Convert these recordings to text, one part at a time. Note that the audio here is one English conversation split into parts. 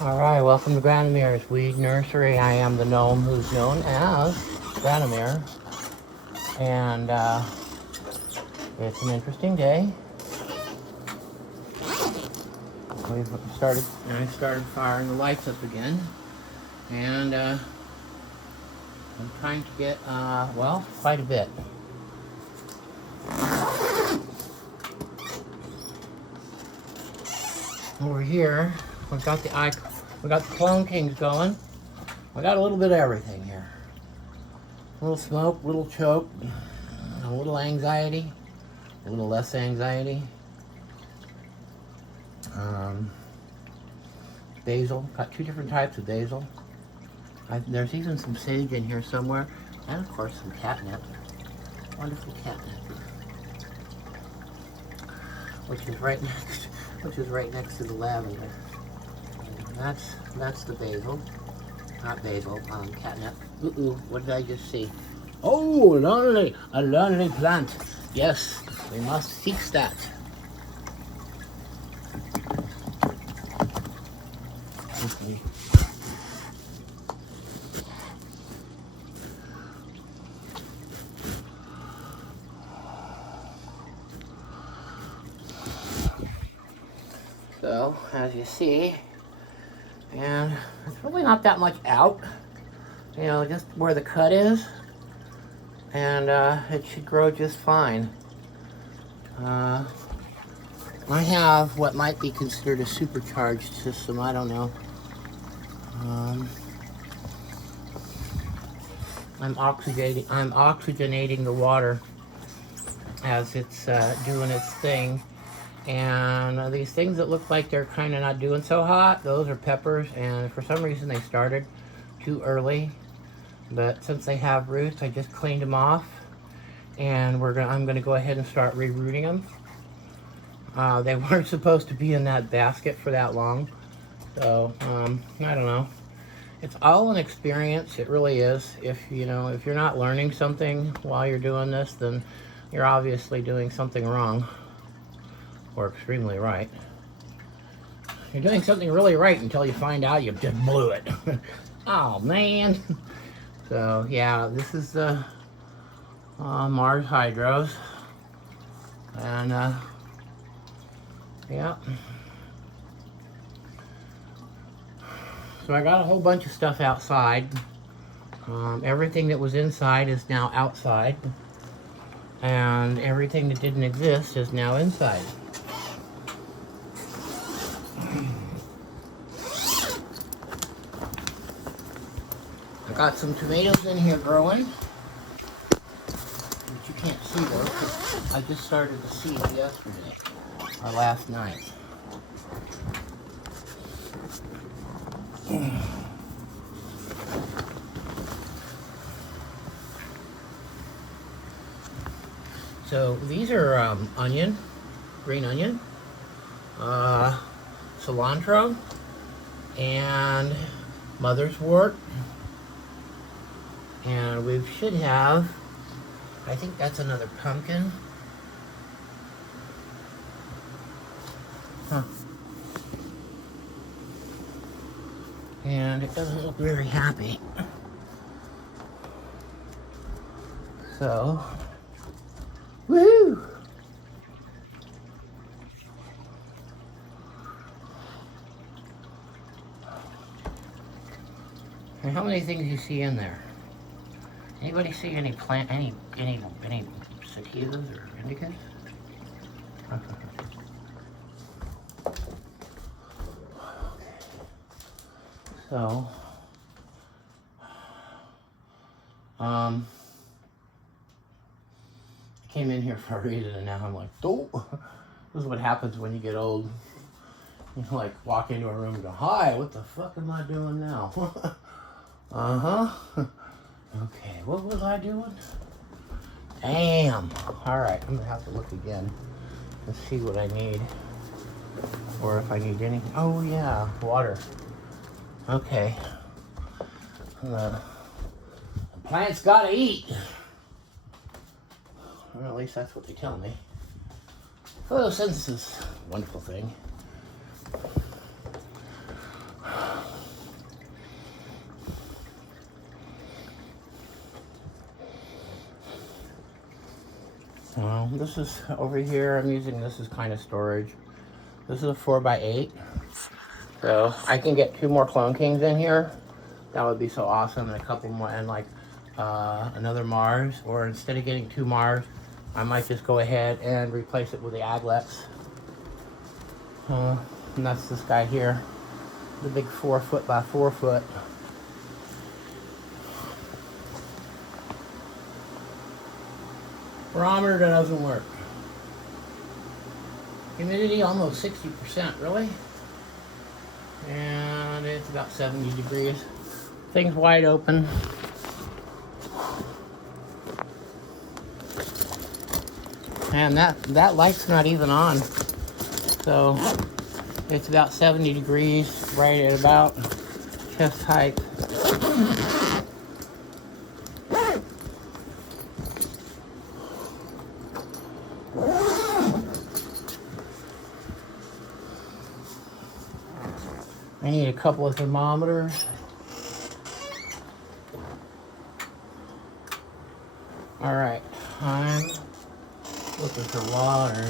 Alright, welcome to Granimear's Weed Nursery. I am the gnome who's known as Granimear. And it's an interesting day. I started firing the lights up again. And I'm trying to get, well, quite a bit. Over here, we got the clone kings going. We got a little bit of everything here. A little smoke, a little choke, a little anxiety, a little less anxiety. Basil, got two different types of basil. There's even some sage in here somewhere, and of course some catnip. Wonderful catnip, which is right next to the lavender. And that's the basil, not basil, catnip. What did I just see? Oh, a lonely plant. Yes, we must fix that. Okay. So, as you see, and it's really not that much out, you know, just where the cut is, and it should grow just fine. I have what might be considered a supercharged system, I don't know. I'm oxygenating the water as it's doing its thing. And these things that look like they're kind of not doing so hot, those are peppers, and for some reason they started too early. But since they have roots, I just cleaned them off, and I'm gonna go ahead and start rerooting them. They weren't supposed to be in that basket for that long, so I don't know. It's all an experience, it really is. If you're not learning something while you're doing this, then you're obviously doing something wrong. Or extremely right. You're doing something really right until you find out you just blew it. Oh man. So yeah, this is the Mars hydros, and yeah. So I got a whole bunch of stuff outside. Everything that was inside is now outside, and everything that didn't exist is now inside. I got some tomatoes in here growing, but you can't see those because I just started the seed yesterday, or last night. So these are onion, green onion, cilantro, and mother's wort. And we should have, I think that's another pumpkin. Huh. And it doesn't look very happy. So, woohoo! And how many things do you see in there? Anybody see any any sativas or indicas? So, I came in here for a reason, and now I'm like, oh, this is what happens when you get old. You like walk into a room and go, hi, what the fuck am I doing now? Okay, what was I doing? Damn. Alright, I'm gonna have to look again and see what I need. Or if I need any. Oh yeah, water. Okay. The plant's gotta eat. Or at least that's what they tell me. Photosynthesis, wonderful thing. So this is over here. I'm using this as kind of storage. This is a 4x8. So I can get 2 more Clone Kings in here. That would be so awesome. And a couple more, and like another Mars. Or instead of getting 2 Mars, I might just go ahead and replace it with the Aglets. And that's this guy here. The big 4 foot by 4 foot. Barometer that doesn't work. Humidity almost 60%, really? And it's about 70 degrees. Thing's wide open. And that light's not even on. So it's about 70 degrees, right at about chest height. I need a couple of thermometers. All right, I'm looking for water.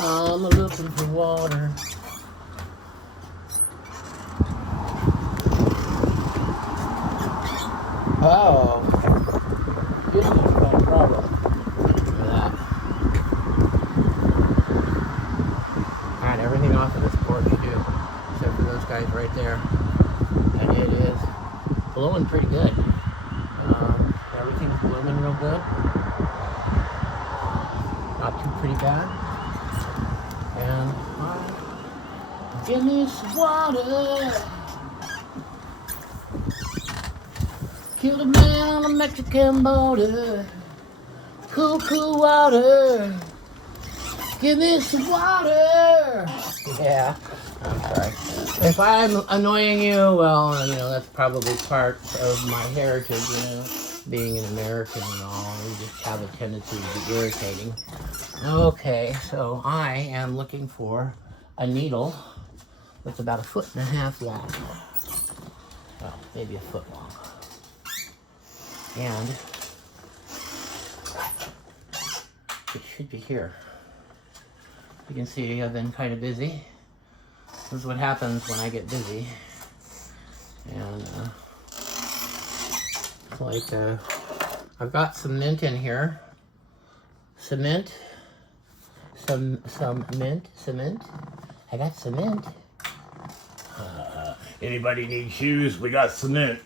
I'm looking for water. Oh, this is no problem with that. All right, everything off of this porch too, except for those guys right there. And it is blowing pretty good. Everything's blooming real good. Not too pretty bad. And give me some water. Killed a man on the Mexican border. Cool, cool water. Give me some water. Yeah, I'm sorry. If I'm annoying you, well, you know, that's probably part of my heritage, you know, being an American and all. We just have a tendency to be irritating. Okay, so I am looking for a needle that's about 1.5 feet long. Oh, maybe 1 foot long. And it should be here. You can see I've been kind of busy. This is what happens when I get busy. And it's like I've got some mint in here. Cement. Some mint. Cement. I got cement. Anybody need shoes? We got cement.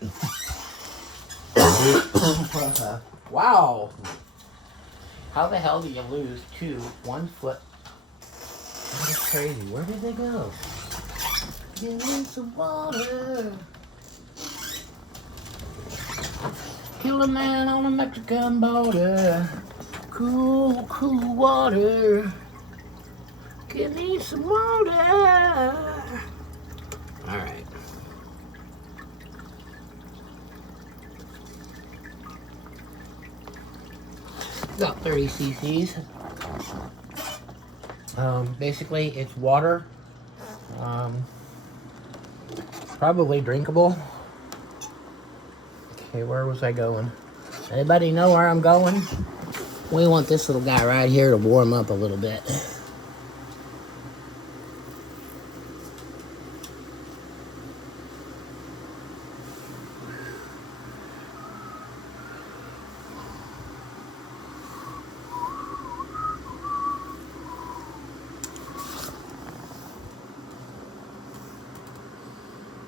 Wow. How the hell do you lose 2 1 foot? That is crazy. Where did they go? Give me some water. Kill a man on the Mexican border. Cool, cool water. Give me some water. All right. About 30 cc's. Basically, it's water. Probably drinkable. Okay, where was I going? Anybody know where I'm going? We want this little guy right here to warm up a little bit.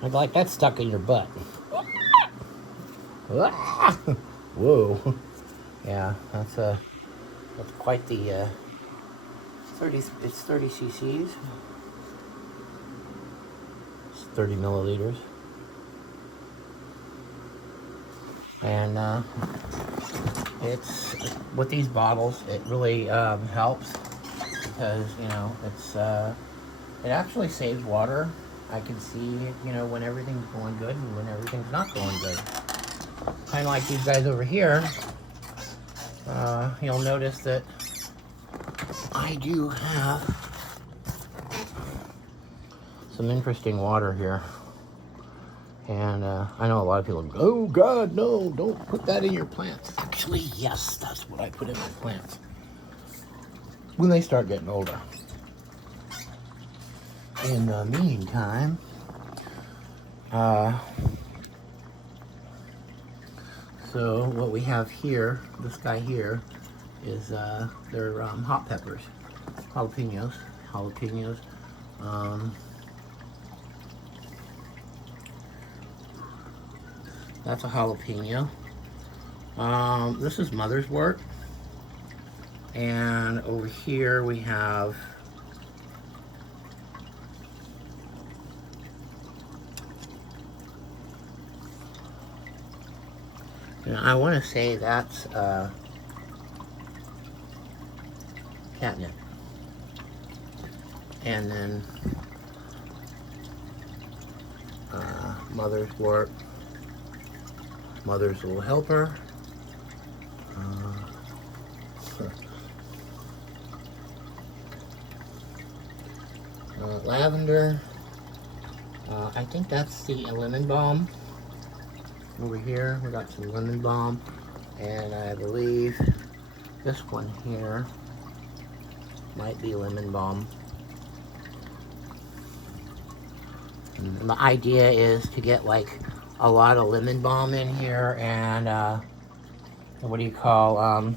I'd like that stuck in your butt. Whoa. Yeah, that's quite the 30 cc's. It's 30 milliliters. And it's with these bottles, it really helps because, you know, it actually saves water. I can see, you know, when everything's going good and when everything's not going good. Kind of like these guys over here. You'll notice that I do have some interesting water here. And I know a lot of people go, oh God, no, don't put that in your plants. Actually, yes, that's what I put in my plants. when they start getting older. In the meantime, so what we have here, this guy here, is they're hot peppers, jalapenos. That's a jalapeno. This is mother's wort, and over here we have I want to say that's catnip. And then mother's wort, mother's little helper. Lavender. I think that's the lemon balm. Over here we got some lemon balm, and I believe this one here might be lemon balm. And the idea is to get like a lot of lemon balm in here, and what do you call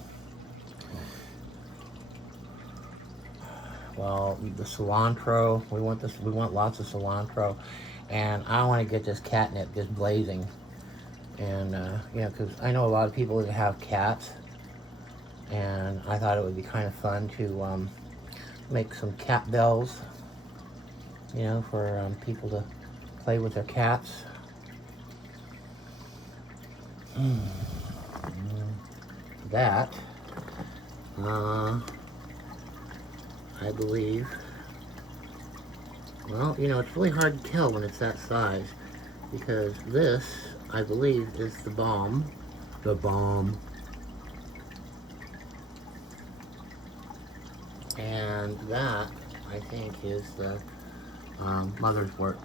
well, the cilantro. We want lots of cilantro, and I want to get this catnip just blazing. And you know, because I know a lot of people that have cats, and I thought it would be kind of fun to make some cat bells, you know, for people to play with their cats. That I believe, well, you know, it's really hard to tell when it's that size, because this, I believe, is the balm. And that, I think, is the mother's wort.